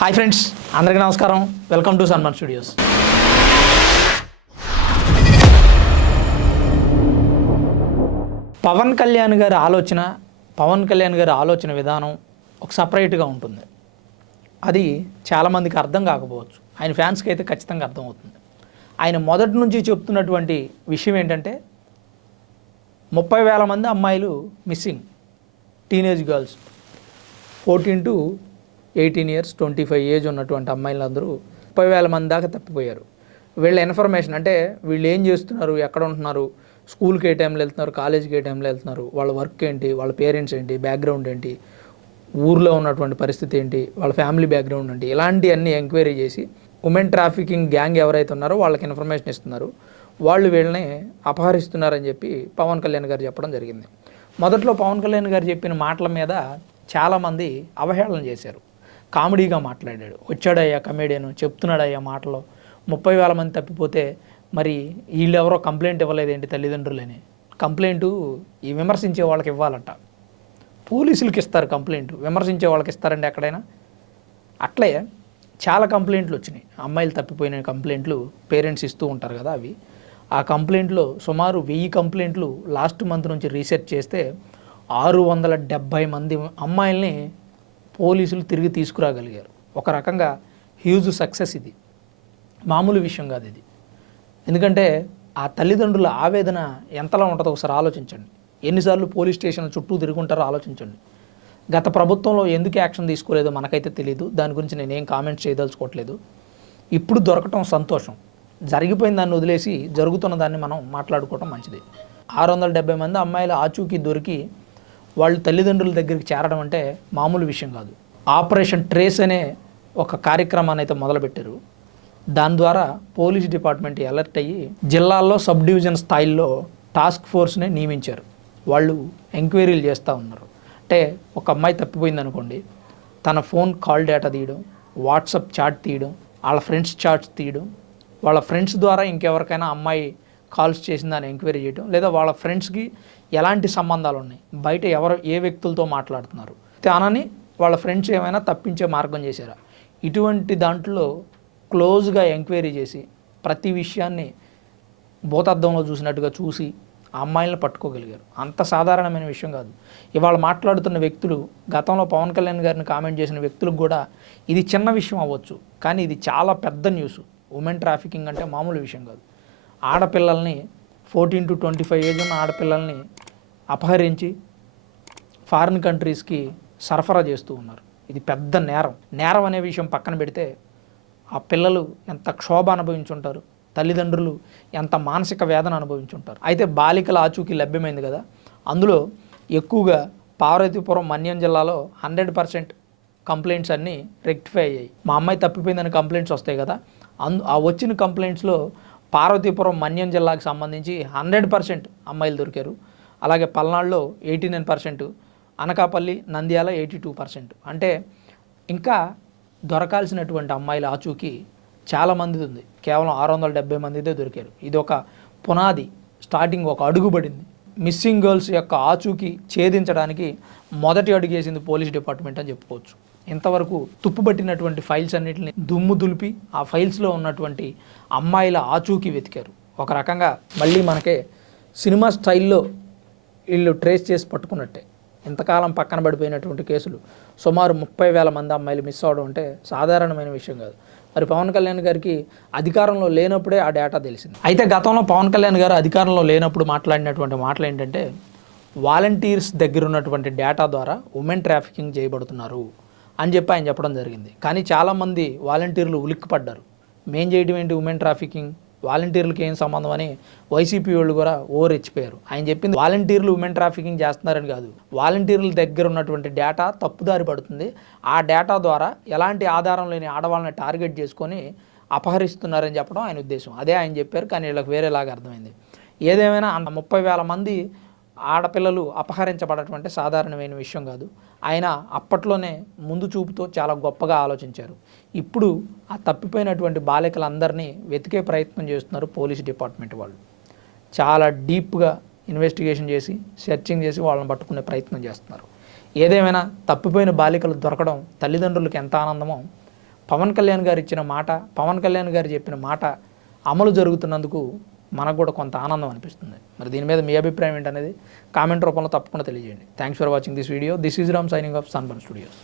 Hi friends అందరికీ నమస్కారం. Welcome to Sanman studios. Pawan Kalyan గారి ఆలోచన పవన్ కళ్యాణ్ గారి ఆలోచన విధానం ఒక సపరేట్గా ఉంటుంది. అది చాలామందికి అర్థం కాకపోవచ్చు. ఆయన ఫ్యాన్స్కి అయితే ఖచ్చితంగా అర్థమవుతుంది. ఆయన మొదటి నుంచి చెప్తున్నటువంటి విషయం ఏంటంటే ముప్పై వేల మంది అమ్మాయిలు missing teenage girls fourteen to eighteen years twenty five age ఉన్నటువంటి అమ్మాయిలందరూ ముప్పై వేల మంది దాకా తప్పిపోయారు. వీళ్ళ ఇన్ఫర్మేషన్ అంటే వీళ్ళు ఏం చేస్తున్నారు ఎక్కడ ఉంటున్నారు స్కూల్కి ఏ టైంలో వెళ్తున్నారు కాలేజీకి ఏ టైంలో వెళ్తున్నారు వాళ్ళ వర్క్ ఏంటి వాళ్ళ పేరెంట్స్ ఏంటి బ్యాక్గ్రౌండ్ ఏంటి ఊర్లో ఉన్నటువంటి పరిస్థితి ఏంటి వాళ్ళ ఫ్యామిలీ బ్యాక్గ్రౌండ్ ఏంటి ఇలాంటివన్నీ ఎంక్వైరీ చేసి ఉమెన్ ట్రాఫికింగ్ గ్యాంగ్ ఎవరైతే ఉన్నారో వాళ్ళకి ఇన్ఫర్మేషన్ ఇస్తున్నారు. వాళ్ళు వీళ్ళని అపహరిస్తున్నారని చెప్పి పవన్ కళ్యాణ్ గారు చెప్పడం జరిగింది. మొదట్లో పవన్ కళ్యాణ్ గారు చెప్పిన మాటల మీద చాలామంది అవహేళన చేశారు. కామెడీగా మాట్లాడాడు. వచ్చాడయ్యా కమేడియన్ చెప్తున్నాడయ్యా మాటలో. ముప్పై వేల మంది తప్పిపోతే మరి వీళ్ళెవరో కంప్లైంట్ ఇవ్వలేదేంటి తల్లిదండ్రులని? కంప్లైంట్ ఈ విమర్శించే వాళ్ళకి ఇవ్వాలంట. పోలీసులకి ఇస్తారు కంప్లైంట్. విమర్శించే వాళ్ళకి ఇస్తారండి ఎక్కడైనా. అట్లే చాలా కంప్లైంట్లు వచ్చినాయి. అమ్మాయిలు తప్పిపోయిన కంప్లైంట్లు పేరెంట్స్ ఇస్తూ ఉంటారు కదా అవి. ఆ కంప్లైంట్లో సుమారు వెయ్యి కంప్లైంట్లు లాస్ట్ మంత్ నుంచి రీసెర్చ్ చేస్తే ఆరు వందల డెబ్భై మంది అమ్మాయిల్ని పోలీసులు తిరిగి తీసుకురాగలిగారు. ఒక రకంగా హ్యూజ్ సక్సెస్ ఇది. మామూలు విషయం కాదు ఇది. ఎందుకంటే ఆ తల్లిదండ్రుల ఆవేదన ఎంతలా ఉంటుందో ఒకసారి ఆలోచించండి. ఎన్నిసార్లు పోలీస్ స్టేషన్ చుట్టూ తిరుగుంటారో ఆలోచించండి. గత ప్రభుత్వంలో ఎందుకు యాక్షన్ తీసుకోలేదో మనకైతే తెలియదు దాని గురించి నేనేం కామెంట్స్ చేయదలుచుకోవట్లేదు. ఇప్పుడు దొరకటం సంతోషం. జరిగిపోయిన దాన్ని వదిలేసి జరుగుతున్న దాన్ని మనం మాట్లాడుకోవటం మంచిది. ఆరు వందల డెబ్బై మంది అమ్మాయిలు ఆచూకీ దొరికి వాళ్ళు తల్లిదండ్రుల దగ్గరికి చేరడం అంటే మామూలు విషయం కాదు. ఆపరేషన్ ట్రేస్ అనే ఒక కార్యక్రమాన్ని అయితే మొదలుపెట్టారు. దాని ద్వారా పోలీస్ డిపార్ట్మెంట్ అలర్ట్ అయ్యి జిల్లాల్లో సబ్ డివిజన్ స్థాయిల్లో టాస్క్ ఫోర్స్ని నియమించారు. వాళ్ళు ఎంక్వైరీలు చేస్తూ ఉన్నారు. అంటే ఒక అమ్మాయి తప్పిపోయింది అనుకోండి తన ఫోన్ కాల్ డేటా తీయడం వాట్సాప్ చాట్ తీయడం వాళ్ళ ఫ్రెండ్స్ చాట్స్ తీయడం వాళ్ళ ఫ్రెండ్స్ ద్వారా ఇంకెవరికైనా అమ్మాయి కాల్స్ చేసిందని ఎంక్వైరీ చేయడం లేదా వాళ్ళ ఫ్రెండ్స్కి ఎలాంటి సంబంధాలు ఉన్నాయి? బయట ఎవరు ఏ వ్యక్తులతో మాట్లాడుతున్నారు? తనని వాళ్ళ ఫ్రెండ్స్ ఏమైనా తప్పించే మార్గం చేశారా? ఇటువంటి దాంట్లో క్లోజ్గా ఎంక్వైరీ చేసి ప్రతి విషయాన్ని భూతద్దంలో చూసినట్టుగా చూసి ఆ అమ్మాయిలను పట్టుకోగలిగారు. అంత సాధారణమైన విషయం కాదు. ఇవాళ మాట్లాడుతున్న వ్యక్తులు గతంలో పవన్ కళ్యాణ్ గారిని కామెంట్ చేసిన వ్యక్తులకు కూడా ఇది చిన్న విషయం అవ్వచ్చు. కానీ ఇది చాలా పెద్ద న్యూస్. ఉమెన్ ట్రాఫికింగ్ అంటే మామూలు విషయం కాదు. ఆడపిల్లల్ని fourteen to twenty five age ఉన్న ఆడపిల్లల్ని అపహరించి ఫారిన్ కంట్రీస్కి సరఫరా చేస్తూ ఉన్నారు. ఇది పెద్ద నేరం. నేరం అనే విషయం పక్కన పెడితే ఆ పిల్లలు ఎంత క్షోభ అనుభవించుంటారు తల్లిదండ్రులు ఎంత మానసిక వేదన అనుభవించుంటారు. అయితే బాలికల ఆచూకీ లభ్యమైంది కదా. అందులో ఎక్కువగా పార్వతీపురం మన్యం జిల్లాలో హండ్రెడ్ పర్సెంట్ కంప్లైంట్స్ అన్నీ రెక్టిఫై అయ్యాయి. మా అమ్మాయి తప్పిపోయిందని కంప్లైంట్స్ వస్తాయి కదా. అందు ఆ వచ్చిన కంప్లైంట్స్లో పార్వతీపురం మన్యం జిల్లాకు సంబంధించి హండ్రెడ్ పర్సెంట్ అమ్మాయిలు దొరికారు. అలాగే పల్నాడులో eighty nine percent Anakapalli Nandyal eighty two percent. అంటే ఇంకా దొరకాల్సినటువంటి అమ్మాయిల ఆచూకీ చాలా మందిది ఉంది. కేవలం ఆరు వందల డెబ్బై మందిదే దొరికారు. ఇది ఒక పునాది స్టార్టింగ్ ఒక అడుగుబడింది. మిస్సింగ్ గర్ల్స్ యొక్క ఆచూకీ ఛేదించడానికి మొదటి అడుగు వేసింది పోలీస్ డిపార్ట్మెంట్ అని చెప్పుకోవచ్చు. ఇంతవరకు తుప్పుపట్టినటువంటి ఫైల్స్ అన్నిటిని దుమ్ము దులిపి ఆ ఫైల్స్లో ఉన్నటువంటి అమ్మాయిల ఆచూకీ వెతికారు. ఒక రకంగా మళ్ళీ మనకే సినిమా స్టైల్లో వీళ్ళు ట్రేస్ చేసి పట్టుకున్నట్టే. ఇంతకాలం పక్కన పడిపోయినటువంటి కేసులు. సుమారు ముప్పై వేల మంది అమ్మాయిలు మిస్ అవడం అంటే సాధారణమైన విషయం కాదు. మరి పవన్ కళ్యాణ్ గారికి అధికారంలో లేనప్పుడే ఆ డేటా తెలిసింది. అయితే గతంలో పవన్ కళ్యాణ్ గారు అధికారంలో లేనప్పుడు మాట్లాడినటువంటి మాటలు ఏంటంటే వాలంటీర్స్ దగ్గర ఉన్నటువంటి డేటా ద్వారా ఉమెన్ ట్రాఫికింగ్ చేయబడుతున్నారు. అని చెప్పి ఆయన చెప్పడం జరిగింది. కానీ చాలామంది వాలంటీర్లు ఉలిక్కిపడ్డారు. మేం చేయడం ఏంటి ఉమెన్ ట్రాఫికింగ్? వాలంటీర్లకి ఏం సంబంధం అని వైసీపీ వాళ్ళు కూడా ఓవర్ ఇచ్చిపోయారు ఆయన చెప్పింది వాలంటీర్లు ఉమెన్ ట్రాఫికింగ్ చేస్తున్నారని కాదు. వాలంటీర్ల దగ్గర ఉన్నటువంటి డేటా తప్పుదారి పడుతుంది. ఆ డేటా ద్వారా ఎలాంటి ఆధారం లేని ఆడవాళ్ళని టార్గెట్ చేసుకొని అపహరిస్తున్నారని చెప్పడం ఆయన ఉద్దేశం. అదే ఆయన చెప్పారు. కానీ వీళ్ళకి వేరేలాగా అర్థమైంది. ఏదేమైనా అంత ముప్పై వేల మంది ఆడపిల్లలు అపహరించబడటువంటి సాధారణమైన విషయం కాదు. ఆయన అప్పట్లోనే ముందు చూపుతో చాలా గొప్పగా ఆలోచించారు. ఇప్పుడు ఆ తప్పిపోయినటువంటి బాలికలందరినీ వెతికే ప్రయత్నం చేస్తున్నారు పోలీస్ డిపార్ట్మెంట్ వాళ్ళు. చాలా డీప్గా ఇన్వెస్టిగేషన్ చేసి సెర్చింగ్ చేసి వాళ్ళని పట్టుకునే ప్రయత్నం చేస్తున్నారు. ఏదేమైనా తప్పిపోయిన బాలికలు దొరకడం తల్లిదండ్రులకు ఎంత ఆనందమో పవన్ కళ్యాణ్ గారు ఇచ్చిన మాట పవన్ కళ్యాణ్ గారు చెప్పిన మాట అమలు జరుగుతున్నందుకు మనకు కూడా కొంత ఆనందం అనిపిస్తుంది. మరి దీని మీద మీ అభిప్రాయం ఏంటనేది కామెంట్ రూపంలో తప్పకుండా తెలియజేయండి. Thanks for watching this video this is Ram signing off Sunburn studios